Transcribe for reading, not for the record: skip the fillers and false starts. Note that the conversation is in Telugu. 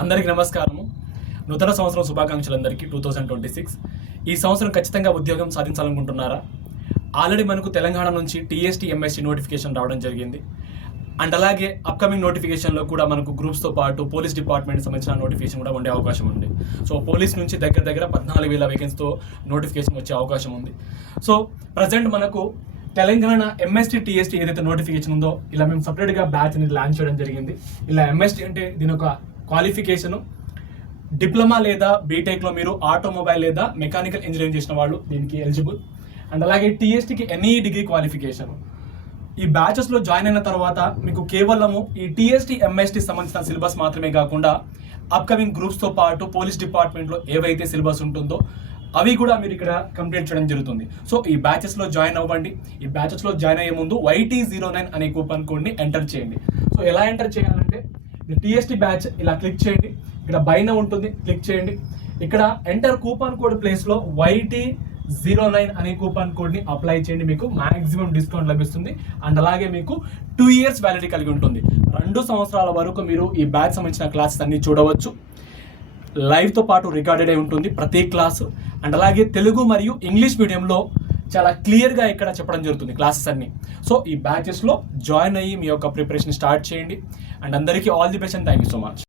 అందరికీ నమస్కారము. నూతన సంవత్సరం శుభాకాంక్షలు అందరికీ. 2026 ఈ సంవత్సరం ఖచ్చితంగా ఉద్యోగం సాధించాలనుకుంటున్నారా? ఆల్రెడీ మనకు తెలంగాణ నుంచి టీఎస్టీ ఎంఎస్టీ నోటిఫికేషన్ రావడం జరిగింది. అండ్ అలాగే అప్కమింగ్ నోటిఫికేషన్లో కూడా మనకు గ్రూప్స్తో పాటు పోలీస్ డిపార్ట్మెంట్ సంబంధించిన నోటిఫికేషన్ కూడా ఉండే అవకాశం ఉంది. సో పోలీస్ నుంచి దగ్గర 14,000 వేకెన్సీతో నోటిఫికేషన్ వచ్చే అవకాశం ఉంది. సో ప్రజెంట్ మనకు తెలంగాణ ఎంఎస్టీ టీఎస్టీ ఏదైతే నోటిఫికేషన్ ఉందో ఇలా మేము సపరేట్గా బ్యాచ్ అనేది లాంచ్ చేయడం జరిగింది. ఇలా ఎంఎస్టీ అంటే దీని ఒక క్వాలిఫికేషను డిప్లొమా లేదా బీటెక్లో మీరు ఆటోమొబైల్ లేదా మెకానికల్ ఇంజనీరింగ్ చేసిన వాళ్ళు దీనికి ఎలిజిబుల్. అండ్ అలాగే టీఎస్టీకి ఎనీ డిగ్రీ క్వాలిఫికేషన్. ఈ బ్యాచెస్లో జాయిన్ అయిన తర్వాత మీకు కేవలము ఈ టీఎస్టీ ఎంఎస్టీ సంబంధించిన సిలబస్ మాత్రమే కాకుండా అప్కమింగ్ గ్రూప్స్తో పాటు పోలీస్ డిపార్ట్మెంట్లో ఏవైతే సిలబస్ ఉంటుందో అవి కూడా మీరు ఇక్కడ కంప్లీట్ చేయడం జరుగుతుంది. సో ఈ బ్యాచెస్లో జాయిన్ అవ్వండి. ఈ బ్యాచెస్లో జాయిన్ అయ్యే ముందు YT09 అనే కూపన్ కోడ్ని ఎంటర్ చేయండి. సో ఎలా ఎంటర్ చేయాలంటే టీఎస్టీ బ్యాచ్ ఇలా క్లిక్ చేయండి. ఇక్కడ బైన ఉంటుంది, క్లిక్ చేయండి. ఇక్కడ ఎంటర్ కూపన్ కోడ్ ప్లేస్లో YT09 అనే కూపన్ కోడ్ని అప్లై చేయండి. మీకు మాక్సిమం డిస్కౌంట్ లభిస్తుంది. అండ్ అలాగే మీకు 2 years వ్యాలిడిటీ కలిగి ఉంటుంది. 2 సంవత్సరాల వరకు మీరు ఈ బ్యాచ్ సంబంధించిన క్లాసెస్ అన్ని చూడవచ్చు. లైవ్తో పాటు రికార్డెడ్ అయి ఉంటుంది ప్రతి క్లాసు. అండ్ అలాగే తెలుగు మరియు ఇంగ్లీష్ మీడియంలో చాలా క్లియర్గా ఇక్కడ చెప్పడం జరుగుతుంది క్లాసెస్ అన్ని. సో ఈ బ్యాచెస్లో జాయిన్ అయ్యి మీ యొక్క ప్రిపరేషన్ స్టార్ట్ చేయండి. అండ్ అందరికీ all the best and thank you so much.